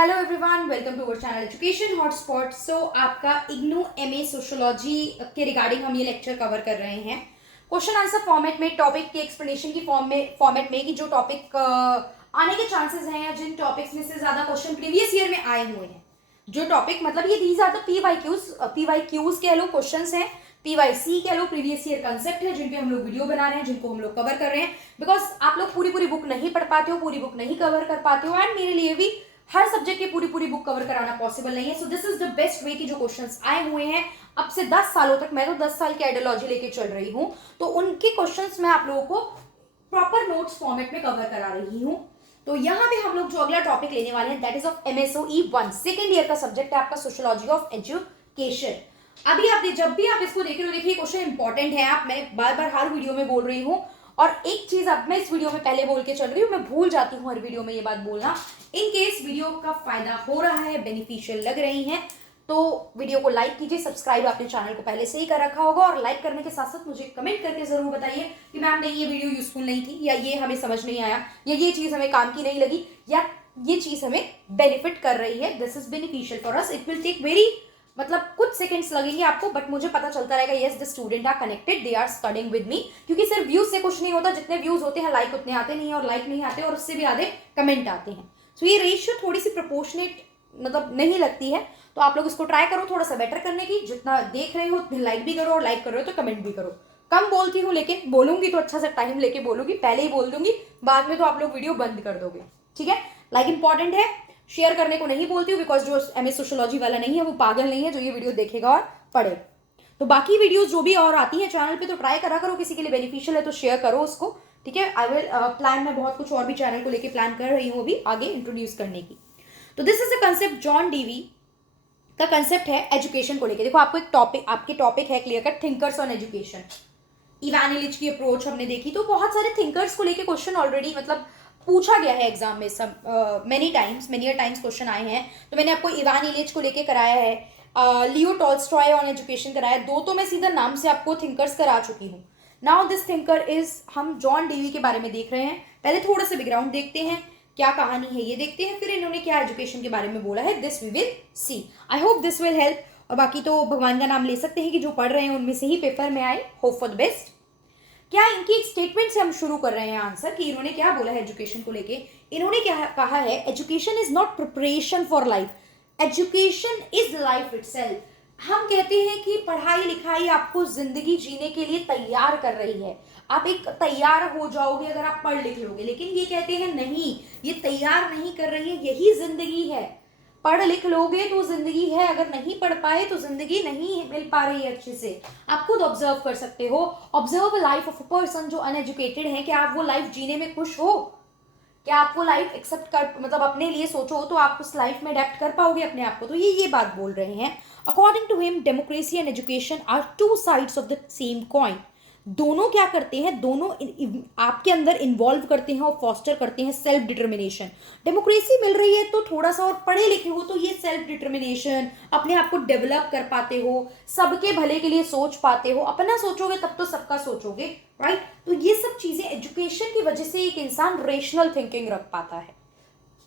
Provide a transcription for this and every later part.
Hello everyone, welcome to our channel education hotspot. आपका IGNOU MA sociology के regarding हम ये लेक्चर कवर कर रहे हैं क्वेश्चन आंसर फॉर्मेट में, टॉपिक के एक्सप्लेनेशन की फॉर्मेट में कि जो टॉपिक आने के चांसेस हैं या जिन टॉपिक्स में से ज्यादा क्वेश्चन प्रीवियस ईयर में आए हुए हैं। जो टॉपिक मतलब ये दीज आर द पीवाईक्यूज कह लो, क्वेश्चंस हैं, पीवाईसी कह लो, प्रीवियस ईयर कंसेप्ट है जिनके हम लोग वीडियो बना रहे हैं, जिनको हम लोग कवर कर रहे हैं। बिकॉज आप लोग पूरी बुक नहीं पढ़ पाते हो, पूरी बुक नहीं कवर कर पाते हो, एंड मेरे लिए भी हर सब्जेक्ट की पूरी बुक कवर कराना पॉसिबल नहीं है। So this is the best way कि जो क्वेश्चंस आए हुए हैं अब से 10 सालों तक, मैं तो 10 साल की आइडियोलॉजी लेके चल रही हूं, तो उनके क्वेश्चंस मैं आप लोगों को प्रॉपर नोट्स फॉर्मेट में कवर करा रही हूं। तो यहाँ पे हम लोग जो अगला टॉपिक लेने वाले हैं that is of MSOE 1, second year का सब्जेक्ट है आपका सोशियोलॉजी ऑफ एजुकेशन। अभी आप जब भी आप इसको देख रहे हो, देखिए क्वेश्चन इंपॉर्टेंट है। आप मैं बार बार हर वीडियो में बोल रही हूँ, और एक चीज अब मैं इस वीडियो में पहले बोल के चल रही हूँ, मैं भूल जाती हूँ हर वीडियो में ये बात बोलना। इन केस वीडियो का फायदा हो रहा है, बेनिफिशियल लग रही है, तो वीडियो को लाइक कीजिए। सब्सक्राइब आपने चैनल को पहले से ही कर रखा होगा, और लाइक करने के साथ साथ मुझे कमेंट करके जरूर बताइए कि मैम नहीं, ये वीडियो यूजफुल नहीं थी, या ये हमें समझ नहीं आया, या ये चीज हमें काम की नहीं लगी, या ये चीज हमें बेनिफिट कर रही है। This is beneficial for us. It will take very मतलब कुछ सेकंड्स लगेंगे आपको, बट मुझे पता चलता रहेगा yes the student are connected, they are studying with me. क्योंकि सिर्फ व्यूज से कुछ नहीं होता, जितने व्यूज होते हैं लाइक उतने आते नहीं है, और लाइक नहीं आते और उससे भी आधे कमेंट आते हैं। सो ये रेशियो थोड़ी सी प्रोपोर्शनेट मतलब नहीं लगती है, तो आप लोग इसको ट्राई करो थोड़ा सा बेटर करने की। जितना देख रहे हो उतने लाइक भी करो, और लाइक कर रहे हो तो कमेंट भी करो। कम बोलती हूँ, लेकिन बोलूंगी तो अच्छा सा टाइम लेके बोलूंगी, पहले ही बोल दूंगी, बाद में तो आप लोग वीडियो बंद कर दोगे। ठीक है, लाइक इंपॉर्टेंट है। शेयर करने को नहीं बोलती हूँ, बिकॉज जो एमए सोशियोलॉजी वाला नहीं है वो पागल नहीं है जो ये वीडियो देखेगा और पढ़े। तो बाकी वीडियोस जो भी और आती हैं चैनल पे तो ट्राई करा करो, किसी के लिए बेनिफिशियल है तो शेयर करो उसको। ठीक है, आई विल प्लान, मैं बहुत कुछ और भी चैनल को लेके प्लान कर रही हूँ अभी आगे इंट्रोड्यूस करने की। तो this is a concept, John Dewey का कंसेप्ट है एजुकेशन को लेके। देखो आपको एक टॉपिक, आपके टॉपिक है clear cut, thinkers on education. Ivan Ilyich की अप्रोच हमने देखी, तो बहुत सारे थिंकर्स को लेके क्वेश्चन ऑलरेडी मतलब पूछा गया है एग्जाम में, सब मेनी टाइम्स क्वेश्चन आए हैं। तो मैंने आपको इवान इलिच को लेके कराया है, लियो टॉल्स्टॉय ऑन एजुकेशन कराया है। दो तो मैं सीधा नाम से आपको थिंकर्स करा चुकी हूँ। नाउ दिस थिंकर इज, हम जॉन डेवी के बारे में देख रहे हैं। पहले थोड़ा सा बैकग्राउंड देखते हैं, क्या कहानी है ये देखते हैं, फिर इन्होंने क्या एजुकेशन के बारे में बोला है, this we will see. I hope this will help. और बाकी तो भगवान का नाम ले सकते हैं कि जो पढ़ रहे हैं उनमें से ही पेपर में आए, होप फॉर द बेस्ट। क्या इनकी एक स्टेटमेंट से हम शुरू कर रहे हैं आंसर कि इन्होंने क्या बोला है एजुकेशन को लेके। इन्होंने क्या कहा है, education is not preparation for life, education is life itself. हम कहते हैं कि पढ़ाई लिखाई आपको जिंदगी जीने के लिए तैयार कर रही है, आप एक तैयार हो जाओगे अगर आप पढ़ लिख लोगे। लेकिन ये कहते हैं नहीं, ये तैयार नहीं कर रही है, यही जिंदगी है। पढ़ लिख लोगे तो जिंदगी है, अगर नहीं पढ़ पाए तो जिंदगी नहीं मिल पा रही है अच्छे से। आप खुद ऑब्जर्व कर सकते हो, observe life of a person जो अनएजुकेटेड है। क्या आप वो लाइफ जीने में खुश हो? क्या आप वो लाइफ एक्सेप्ट कर, मतलब अपने लिए सोचो तो आप उस लाइफ में अडेप्ट कर पाओगे अपने आप को? तो ये बात बोल रहे हैं। According to him, democracy and education are two sides of the same coin. दोनों क्या करते हैं, दोनों आपके अंदर इन्वॉल्व करते हैं और फॉस्टर करते हैं सेल्फ डिटर्मिनेशन। डेमोक्रेसी मिल रही है तो थोड़ा सा और पढ़े लिखे हो तो ये सेल्फ डिटर्मिनेशन, अपने आप को डेवलप कर पाते हो, सबके भले के लिए सोच पाते हो। अपना सोचोगे तब तो सबका सोचोगे, राइट? तो ये सब चीजें एजुकेशन की वजह से एक इंसान रेशनल थिंकिंग रख पाता है।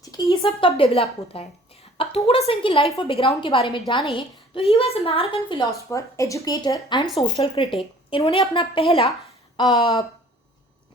ठीक है, ये सब तब डेवलप होता है। अब थोड़ा सा इनकी लाइफ और बैकग्राउंड के बारे में जाने तो he was American philosopher, educator and social critic. इन्होंने अपना पहला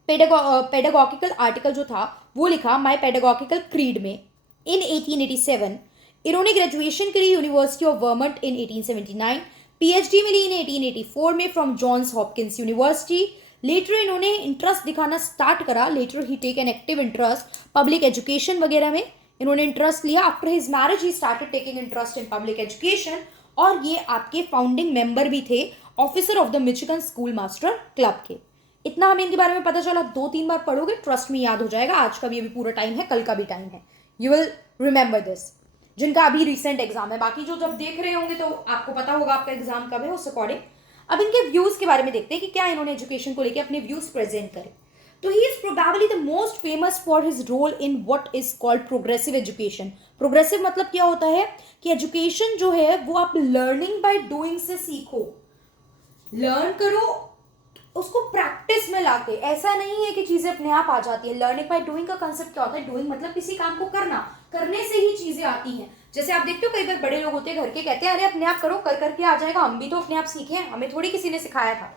पेडागॉगिकल आर्टिकल जो था वो लिखा माय पेडागॉगिकल क्रीड में इन 1887। इन्होंने ग्रेजुएशन करी university of Vermont in 1879, PhD मिली इन 1884 में from Johns Hopkins university. Later इन्होंने इंटरेस्ट दिखाना स्टार्ट करा, later he take an active interest public education वगैरह में इन्होंने इंटरेस्ट लिया। After his marriage he started taking interest in public education, और ये आपके फाउंडिंग मेंबर भी थे, officer of the Michigan school master club के। इतना हमें इनके बारे में पता चला, 2-3 बार पढ़ोगे ट्रस्ट में याद हो जाएगा। आज का भी अभी पूरा टाइम है, कल का भी टाइम है, यू विल रिमेंबर दिस, जिनका अभी रिसेंट एग्जाम है। बाकी जो जब देख रहे होंगे तो आपको पता होगा आपका एग्जाम कब है, उस अकॉर्डिंग अब इनके व्यूज के बारे में देखते हैं कि क्या इन्होंने एजुकेशन को लेकर अपने व्यूज प्रेजेंट करे। तो he is probably the most famous for his role in what is called progressive education. Progressive मतलब क्या होता है कि एजुकेशन जो है वो आप लर्निंग बाय डूइंग से सीखो, लर्न करो, उसको प्रैक्टिस में लाके। ऐसा नहीं है कि चीजें अपने आप आ जाती है। लर्निंग बाय डूइंग का कंसेप्ट क्या होता है? डूइंग मतलब किसी काम को करना, करने से ही चीजें चीजें आती हैं। जैसे आप देखते हो कई बार बड़े लोग होते हैं घर के, कहते हैं अरे अपने आप करो, कर करके आ जाएगा, हम भी तो अपने आप सीखे हैं, हमें थोड़ी किसी ने सिखाया था।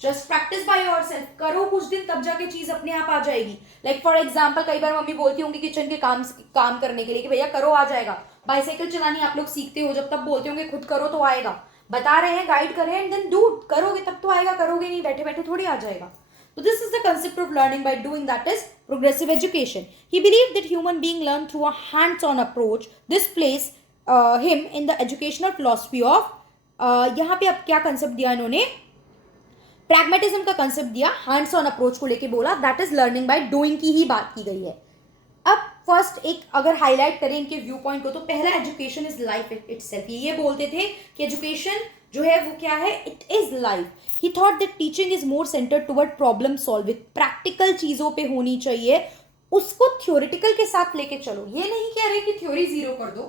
जस्ट प्रैक्टिस बाय योरसेल्फ, करो कुछ दिन तब जाके चीज अपने आप आ जाएगी। लाइक फॉर एग्जाम्पल कई बार मम्मी बोलती होंगी किचन के काम करने के लिए कि भैया करो आ जाएगा। बाइसाइकिल चलानी आप लोग सीखते हो, जब तब बोलते होंगे खुद करो तो आएगा। बता रहे हैं, गाइड कर रहे हैं, एंड देन डू, करोगे तब तो आएगा, करोगे नहीं बैठे बैठे थोड़ी आ जाएगा। So this is the concept of learning by doing, that is progressive education. He believed that human being learn through a hands-on approach. This place him in the educational philosophy of यहाँ पे अब क्या concept दिया इन्होंने, pragmatism का concept दिया, hands-on approach को लेके बोला, that is learning by doing की ही बात की गई है। अब फर्स्ट एक अगर हाईलाइट करें इनके व्यू पॉइंट को, तो पहला एजुकेशन इज लाइफ इटसेल्फ। ये बोलते थे कि एजुकेशन जो है वो क्या है, it is life. He thought that teaching is more centred toward problem solving, practical चीजों पे होनी चाहिए, उसको थ्योरेटिकल के साथ लेके चलो। ये नहीं कह रहे कि थ्योरी जीरो कर दो,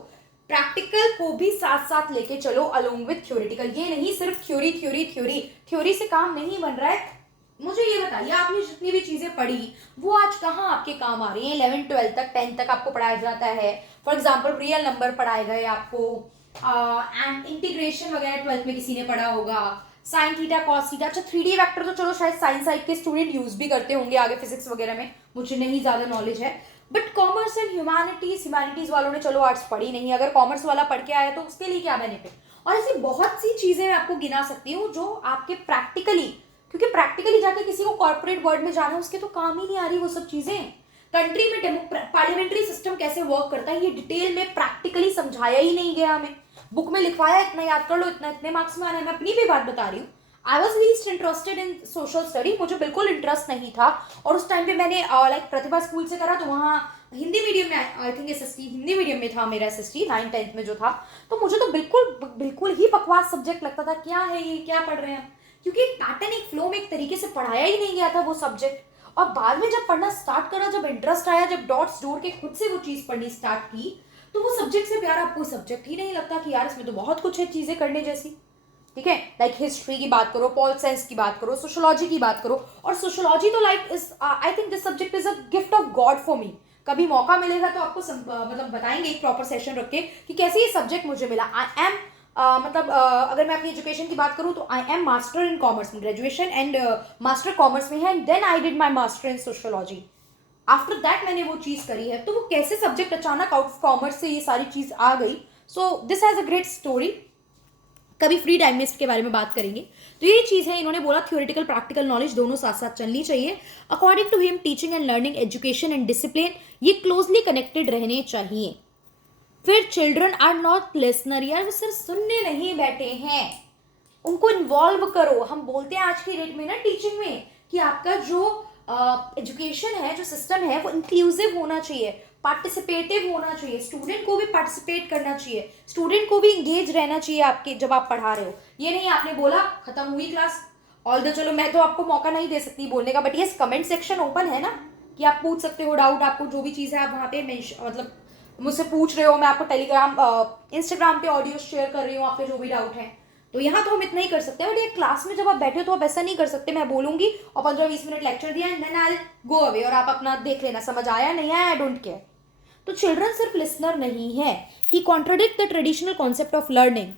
प्रैक्टिकल को भी साथ साथ लेके चलो अलोंग विथ थ्योरेटिकल। ये नहीं सिर्फ थ्योरी थ्योरी थ्योरी, थ्योरी से काम नहीं बन रहा है। मुझे ये बताइए, आपने जितनी भी चीजें पढ़ी वो आज कहाँ आपके काम आ रही हैं? 11th 12th तक 10th तक आपको पढ़ाया जाता है, फॉर एग्जाम्पल रियल नंबर पढ़ाए गए आपको, एंड इंटीग्रेशन वगैरह 12th में किसी ने पढ़ा होगा, साइन थीटा कॉस थीटा। अच्छा 3D वेक्टर तो चलो शायद साइंस साइड के स्टूडेंट यूज भी करते होंगे आगे फिजिक्स वगैरह में, मुझे नहीं ज्यादा नॉलेज है। बट कॉमर्स एंड ह्यूमैनिटीज वालों ने चलो आर्ट्स पढ़ी नहीं, अगर कॉमर्स वाला पढ़ के आया तो उसके लिए क्या बेनिफिट। और ऐसी बहुत सी चीजें मैं आपको गिना सकती हूँ जो आपके प्रैक्टिकली, क्योंकि प्रैक्टिकली जाके किसी को कॉर्पोरेट वर्ल्ड में जाना है, उसके तो काम ही नहीं आ रही वो सब चीजें। कंट्री में पार्लियामेंट्री सिस्टम कैसे वर्क करता है ये डिटेल में प्रैक्टिकली समझाया ही नहीं गया हमें। बुक में लिखवाया इतना याद कर लो, इतना इतने मार्क्स में आना है। मैं अपनी भी बात बता रही हूँ, I was least interested in social study, मुझे बिल्कुल इंटरेस्ट नहीं था। और उस टाइम पे मैंने लाइक प्रतिभा स्कूल से करा, तो वहाँ हिंदी मीडियम में, I think SST Hindi medium में था मेरा, एसएसटी 9th 10th में जो था। तो मुझे तो बिल्कुल ही बकवास सब्जेक्ट लगता था, क्या है ये, क्या पढ़ रहे हैं, क्योंकि एक पैटर्न एक फ्लो में एक तरीके से पढ़ाया ही नहीं गया था वो सब्जेक्ट। और बाद में जब पढ़ना स्टार्ट करा, जब इंटरेस्ट आया, जब डॉट्स जोड़ के खुद से वो चीज पढ़नी स्टार्ट की, तो वो सब्जेक्ट से प्यारा कोई सब्जेक्ट ही नहीं लगता कि यार इसमें तो बहुत कुछ है चीजें करने जैसी। ठीक है, लाइक हिस्ट्री की बात करो, पॉल साइंस की बात करो, सोशोलॉजी की बात करो। और सोशोलॉजी तो like is, I think this subject is a gift of God for me. कभी मौका मिलेगा तो आपको मतलब बताएंगे एक प्रॉपर सेशन रख के कि कैसे ये सब्जेक्ट मुझे मिला। आई एम अगर मैं अपनी एजुकेशन की बात करूं तो I am master in commerce में, ग्रेजुएशन एंड मास्टर कॉमर्स में है, and then I did my master in sociology. After that मैंने वो चीज़ करी है। तो वो कैसे सब्जेक्ट अचानक आउट ऑफ कॉमर्स से ये सारी चीज़ आ गई। So this has a great story, कभी फ्री टाइम में इसके बारे में बात करेंगे। तो ये चीज़ है, इन्होंने बोला थ्योरेटिकल प्रैक्टिकल नॉलेज दोनों साथ साथ चलनी चाहिए। According to him teaching and learning, education and discipline ये क्लोजली कनेक्टेड रहने चाहिए। फिर चिल्ड्रन आर नॉट लिसनर, यार वो सिर्फ सुनने नहीं बैठे हैं, उनको इन्वॉल्व करो। हम बोलते हैं आज की डेट में ना टीचिंग में कि आपका जो एजुकेशन है, जो सिस्टम है, वो इंक्लूसिव होना चाहिए, पार्टिसिपेटिव होना चाहिए, स्टूडेंट को भी पार्टिसिपेट करना चाहिए, स्टूडेंट को भी इंगेज रहना चाहिए आपके जब आप पढ़ा रहे हो। ये नहीं आपने बोला खत्म हुई क्लास, ऑल द, चलो मैं तो आपको मौका नहीं दे सकती बोलने का, but yes comment section open है ना कि आप पूछ सकते हो डाउट, आपको जो भी चीज़ है आप वहाँ पे मतलब मुझसे पूछ रहे हो, मैं आपको टेलीग्राम इंस्टाग्राम पे ऑडियो शेयर कर रही हूँ, आपके जो भी डाउट है। तो यहाँ तो हम इतना ही कर सकते हैं, बट ये क्लास में जब आप बैठे हो तो आप ऐसा नहीं कर सकते, मैं बोलूंगी और 15-20 मिनट लेक्चर दिया and then I go away और आप अपना देख लेना, समझ आया नहीं आया, आई डोंट केयर। तो चिल्ड्रन सिर्फ लिसनर नहीं है, he contradict the traditional concept of learning,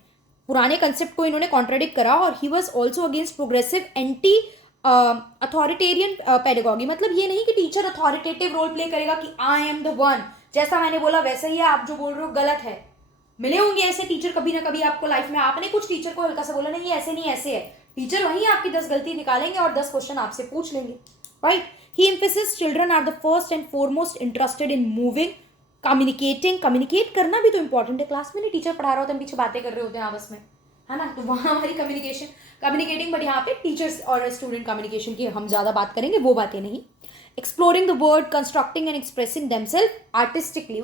पुराने कंसेप्ट को इन्होंने कॉन्ट्राडिक्ट करा। और he was also against progressive anti authoritarian pedagogy, मतलब ये नहीं कि टीचर अथॉरिटेटिव रोल प्ले करेगा कि आई एम द वन, जैसा मैंने बोला वैसा ही है, आप जो बोल रहे हो गलत है। मिले होंगे ऐसे टीचर कभी ना कभी आपको लाइफ में, आपने कुछ टीचर को हल्का सा बोला नहीं ऐसे नहीं ऐसे है, टीचर वहीं आपकी 10 गलती निकालेंगे और 10 क्वेश्चन आपसे पूछ लेंगे, right. He emphasis children are the first and foremost interested in moving, communicating, communicate करना भी तो इंपॉर्टेंट है। क्लास में नहीं टीचर पढ़ा रहा होता है, पीछे बातें कर रहे होते हैं आपस में, है ना, तो वहाँ हमारी कम्युनिकेटिंग, बट यहाँ पे टीचर्स और स्टूडेंट कम्युनिकेशन की हम ज़्यादा बात करेंगे, वो बातें नहीं। Exploring the word, constructing and expressing themself artistically,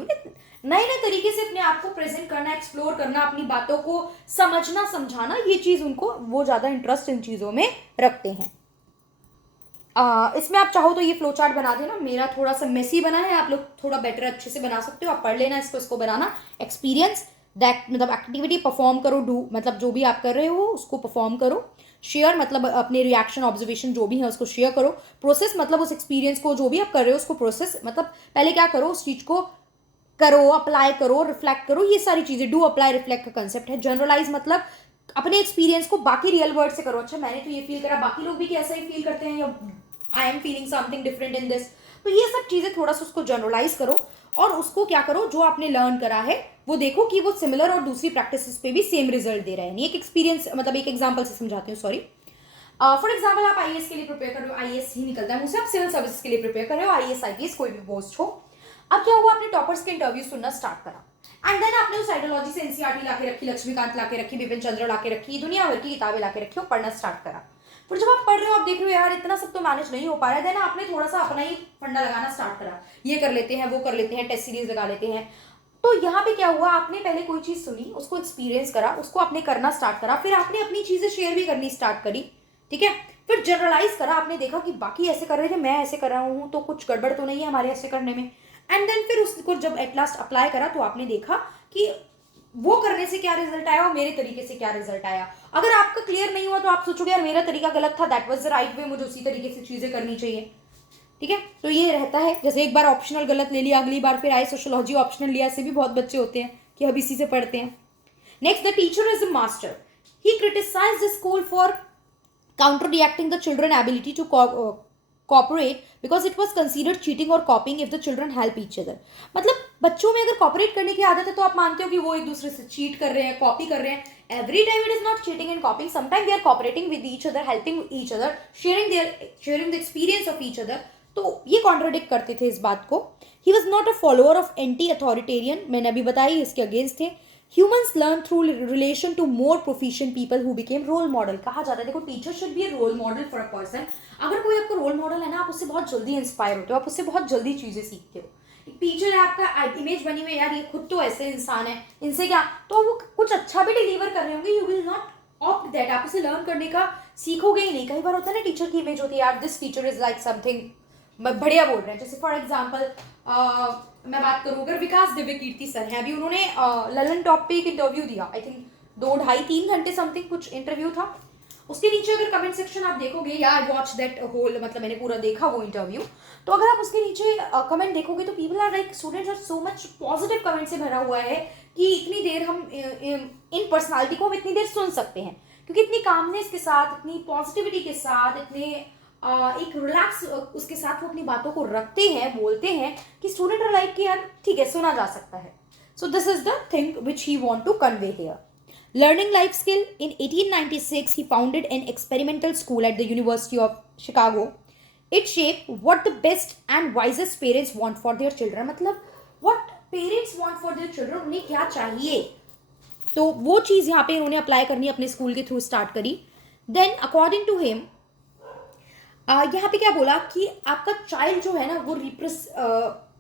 नए नए तरीके से अपने आप को प्रेजेंट करना, एक्सप्लोर करना, अपनी बातों को समझना समझाना, ये चीज़ उनको, वो ज़्यादा इंटरेस्ट इन चीज़ों में रखते हैं। इसमें आप चाहो तो ये फ्लो चार्ट बना देना, मेरा थोड़ा सा मेसी बना है, आप लोग थोड़ा बेटर अच्छे से बना सकते हो, आप पढ़ लेना इसको बनाना। एक्सपीरियंस दैट मतलब एक्टिविटी परफॉर्म करो, डू मतलब जो भी आप कर रहे हो उसको परफॉर्म करो। शेयर मतलब अपने रिएक्शन ऑब्जर्वेशन जो भी है उसको शेयर करो। प्रोसेस मतलब उस एक्सपीरियंस को जो भी आप कर रहे हो उसको प्रोसेस, मतलब पहले क्या करो, उस चीज़ को करो, अप्लाई करो, रिफ्लेक्ट करो, ये सारी चीजें, डू अप्लाई रिफ्लेक्ट का कंसेप्ट है। जनरलाइज मतलब अपने एक्सपीरियंस को बाकी रियल वर्ड से करो, अच्छा मैंने तो ये फील करा, बाकी लोग भी क्या ऐसा ही फील करते हैं, या I am feeling something different in this. तो ये सब चीजें थोड़ा सा उसको जनरलाइज करो, और उसको क्या करो, जो आपने लर्न करा है वो देखो कि वो सिमिलर और दूसरी प्रैक्टिसेस पे भी सेम रिजल्ट दे रहा है। एक एक्सपीरियंस मतलब एक एग्जांपल से समझाती हूँ, सॉरी। फॉर एग्जाम्पल आप आईएएस के लिए प्रिपेयर कर रहे हो, आईएएस ही निकलता है मुझसे, आप सिविल सर्विस के लिए प्रिपेयर कर रहे हो, आईएएस आईपीएस कोई भी पोस्ट हो। अब क्या हुआ, आपने टॉपर्स के इंटरव्यू सुनना स्टार्ट करा, एंड देन आपने उस आइडियोलॉजी से एनसीईआरटी लाके रखी, लक्ष्मीकांत लाके रखी, बिपिन चंद्र लाके रखी, दुनिया भर की किताबें लाके रखी और पढ़ना स्टार्ट करा। फिर जब आप पढ़ रहे हो, आप देख रहे हो यार इतना सब तो मैनेज नहीं हो पा रहा है, देन आपने थोड़ा सा अपना ही फंडा लगाना स्टार्ट करा, ये कर लेते हैं, वो कर लेते हैं, टेस्ट सीरीज लगा लेते हैं। तो यहाँ पे क्या हुआ, आपने पहले कोई चीज सुनी, उसको एक्सपीरियंस करा, उसको आपने करना स्टार्ट करा, फिर आपने अपनी चीजें शेयर भी करनी स्टार्ट करी, ठीक है। फिर जनरलाइज करा, आपने देखा कि बाकी ऐसे कर रहे थे, मैं ऐसे कर रहा हूँ, तो कुछ गड़बड़ तो नहीं है हमारे ऐसे करने में। एंड देन फिर उसको जब एट लास्ट अप्लाई करा, तो आपने देखा कि वो करने से क्या रिजल्ट आया और मेरे तरीके से क्या रिजल्ट आया। अगर आपका क्लियर नहीं हुआ तो आप सोचोगे यार मेरा तरीका गलत था, that was the right way, मुझे उसी तरीके से चीजें करनी चाहिए, ठीक है। तो ये रहता है, जैसे एक बार ऑप्शनल गलत ले लिया, अगली बार फिर आए सोशियोलॉजी ऑप्शनल लिया, ऐसे भी बहुत बच्चे होते हैं कि अब इसी से पढ़ते हैं। Next, the teacher is a master, he criticised the school for counter-reacting the children ability to cooperate because it was considered cheating or copying if the children help each other। मतलब बच्चों में अगर कॉपरेट करने की आदत है तो आप मानते हो कि वो एक दूसरे से चीट कर रहे हैं, कॉपी कर रहे हैं। Every time it is not cheating and copying, sometime they are cooperating with each other, helping each other, sharing the experience of each other. तो ये कॉन्ट्रोडिक्ट करते थे इस बात को। He was not a follower of anti authoritarian, मैंने अभी बताई इसके अगेंस्ट थे। Humans learn through relation to more proficient people who became role model। कहा जाता है, देखो teacher should be role model for a person. अगर कोई आपको रोल मॉडल है ना, आप उससे बहुत जल्दी इंस्पायर होते हो, आप उससे बहुत जल्दी चीजें सीखते हो। एक टीचर है, आपका इमेज बनी हुई यार, ये खुद तो ऐसे इंसान है, इनसे क्या, तो वो कुछ अच्छा भी डिलीवर कर रहे होंगे, you will not opt that, आप उसे लर्न करने का सीखोगे ही नहीं। कई बार होता है ना, टीचर की इमेज होती है यार, this teacher is like something, बढ़िया बोल रहे हैं। जैसे फॉर एग्जाम्पल मैं बात करूँ, अगर विकास दिव्य कीर्ति सर हैं, अभी उन्होंने ललन टॉप पे एक इंटरव्यू दिया, आई थिंक 2 ढाई 3 घंटे समथिंग कुछ इंटरव्यू था। उसके नीचे अगर कमेंट सेक्शन आप देखोगे, या आई वॉच दैट होल, मतलब मैंने पूरा देखा वो इंटरव्यू, तो अगर आप उसके नीचे कमेंट देखोगे तो people are like, students are so much positive comment से भरा हुआ है कि इतनी देर हम इन पर्सनालिटी को हम इतनी देर सुन सकते हैं, क्योंकि इतनी कामनेस के साथ, इतनी पॉजिटिविटी के साथ, इतने एक रिलैक्स उसके साथ वो अपनी बातों को रखते हैं, बोलते हैं कि स्टूडेंट आर लाइक कि यार ठीक है, सुना जा सकता है। So this is the thing which he want to convey here. Learning life skill, in 1896 he founded an experimental school at the University of Chicago. It shaped what the best and wisest parents want for their children। मतलब what parents want for their children, उन्हें क्या चाहिए, तो वो चीज़ यहाँ पे उन्होंने apply करनी अपने स्कूल के थ्रू स्टार्ट करी। देन अकॉर्डिंग टू हिम, यहाँ पे क्या बोला कि आपका चाइल्ड जो है ना वो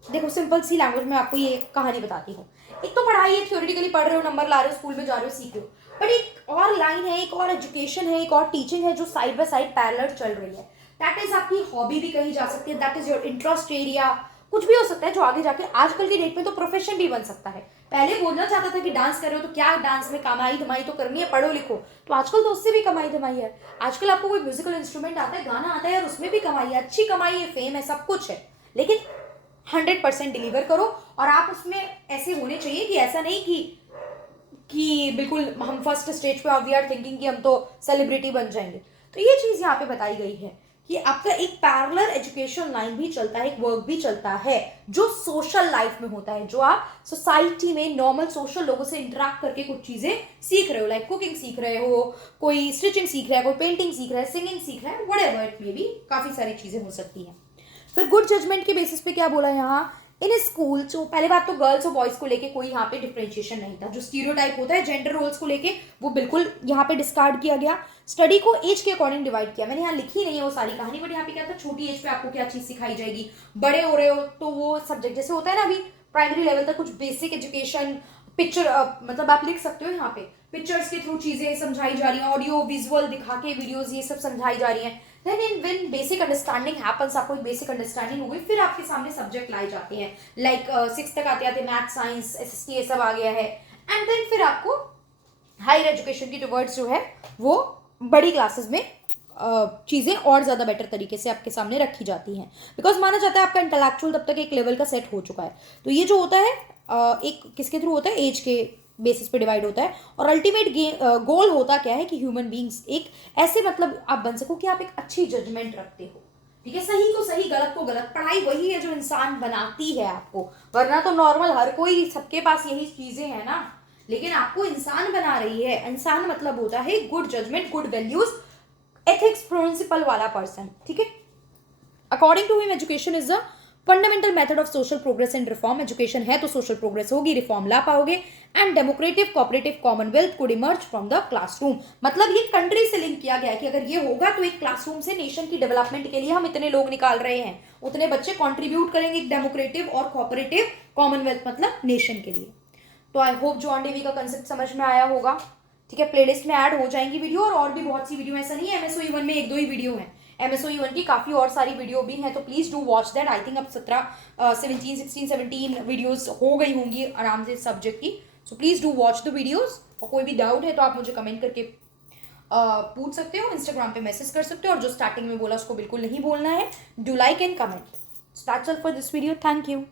देखो सिंपल सी लैंग्वेज में आपको ये कहानी बताती हूँ। एक तो पढ़ाई है, थ्योरेटिकली पढ़ रहे हो, नंबर ला रहे हो, स्कूल में जा रहे हो, सीख रहे हो, बट एक और लाइन है, एक और एजुकेशन है, एक और टीचिंग है जो साइड बाय साइड पैरेलल चल रही है। दैट इज आपकी हॉबी भी कही जा सकती है, that is your interest area, कुछ भी हो सकता है जो आगे जाके आजकल की डेट में तो प्रोफेशन भी बन सकता है। पहले बोलना चाहता था कि डांस कर रहे हो तो क्या डांस में कमाई धमाई तो करनी है, पढ़ो लिखो, तो आजकल तो उससे भी कमाई धमाई है। आजकल आपको कोई म्यूजिकल इंस्ट्रूमेंट आता है, गाना आता है, और उसमें भी कमाई है, अच्छी कमाई है, फेम है, सब कुछ है, लेकिन 100% डिलीवर करो। और आप उसमें ऐसे होने चाहिए कि ऐसा नहीं कि बिल्कुल हम फर्स्ट स्टेज पे वी आर थिंकिंग कि हम तो सेलिब्रिटी बन जाएंगे। तो ये चीज़ यहाँ पे बताई गई है कि आपका एक पैरेलल एजुकेशन लाइन भी चलता है, एक वर्क भी चलता है जो सोशल लाइफ में होता है, जो आप सोसाइटी में नॉर्मल सोशल लोगों से इंटरेक्ट करके कुछ चीज़ें सीख रहे हो, लाइक कुकिंग सीख रहे हो, कोई स्टिचिंग सीख रहा है, कोई पेंटिंग सीख रहा है, सिंगिंग सीख रहा है, व्हाटएवर इट मे बी, काफ़ी सारी चीज़ें हो सकती हैं। फिर गुड जजमेंट के बेसिस पे क्या बोला यहाँ, इन स्कूल, जो पहले बात तो गर्ल्स और बॉयज को लेके कोई यहाँ पे डिफरेंशिएशन नहीं था, जो स्टीरियोटाइप होता है जेंडर रोल्स को लेके वो बिल्कुल यहाँ पे डिस्कार्ड किया गया। स्टडी को एज के अकॉर्डिंग डिवाइड किया, मैंने यहाँ लिखी नहीं है वो सारी कहानी, बट यहाँ पे क्या था, छोटी एज पे आपको क्या चीज सिखाई जाएगी, बड़े हो रहे हो तो वो सब्जेक्ट जैसे होता है ना, अभी प्राइमरी लेवल तक कुछ बेसिक एजुकेशन, पिक्चर मतलब आप लिख सकते हो, यहाँ पे पिक्चर्स के थ्रू चीजें समझाई जा रही हैं, ऑडियो विजुअल दिखा के वीडियोज ये सब समझाई जा रही हैं। Then in when basic understanding happens, आपको एक बेसिक अंडरस्टैंडिंग हो गई, फिर आपके सामने सब्जेक्ट लाए जाते हैं, लाइक 6 तक आते आते मैथ, साइंस, एसएसटी ये सब आ गया है। एंड देन फिर आपको हायर एजुकेशन की टुवर्ड्स जो है वो बड़ी क्लासेस में चीज़ें और ज़्यादा बेटर तरीके से आपके सामने रखी जाती हैं, बिकॉज माना जाता है आपका इंटेलेक्चुअल तब तक एक लेवल का सेट हो चुका है। तो ये जो होता है एक किसके थ्रू होता है, एज के बेसिस पे डिवाइड होता है। और अल्टीमेट गोल होता क्या है कि ह्यूमन बींग्स एक ऐसे मतलब आप बन सको कि आप एक अच्छी जजमेंट रखते हो, ठीक है, सही को सही गलत को गलत। पढ़ाई वही है जो इंसान बनाती है आपको, वरना तो नॉर्मल हर कोई सबके पास यही चीजें हैं ना, लेकिन आपको इंसान बना रही है। इंसान मतलब होता है good judgement, good values, ethics principle वाला पर्सन, ठीक है। According to him education is the fundamental method of social progress and reform. Education है तो सोशल प्रोग्रेस होगी, रिफॉर्म ला पाओगे। And democratic cooperative commonwealth could emerge from the classroom. मतलब ये कंट्री से लिंक किया गया है कि अगर ये होगा तो एक क्लासरूम से नेशन की डेवलपमेंट के लिए हम इतने लोग निकाल रहे हैं, उतने बच्चे कॉन्ट्रीब्यूट करेंगे एक डेमोक्रेटिव और कोऑपरेटिव कॉमनवेल्थ मतलब नेशन के लिए। तो आई होप जॉन डेवी का कंसेप्ट समझ में आया होगा, ठीक है। प्लेलिस्ट में ऐड हो जाएंगी वीडियो, और भी बहुत सी वीडियो, ऐसा नहीं है एमएसओई 1 में एक दो ही वीडियो है, एमएसओई 1 की काफ़ी और सारी वीडियो भी हैं, तो please do watch that. I think अब 17 वीडियोस हो गई होंगी आराम से सब्जेक्ट की, so please do watch the videos. और कोई भी डाउट है तो आप मुझे कमेंट करके पूछ सकते हो, इंस्टाग्राम पे मैसेज कर सकते हो, और जो स्टार्टिंग में बोला उसको बिल्कुल नहीं बोलना है। Do like and comment. That's all for this video, thank you.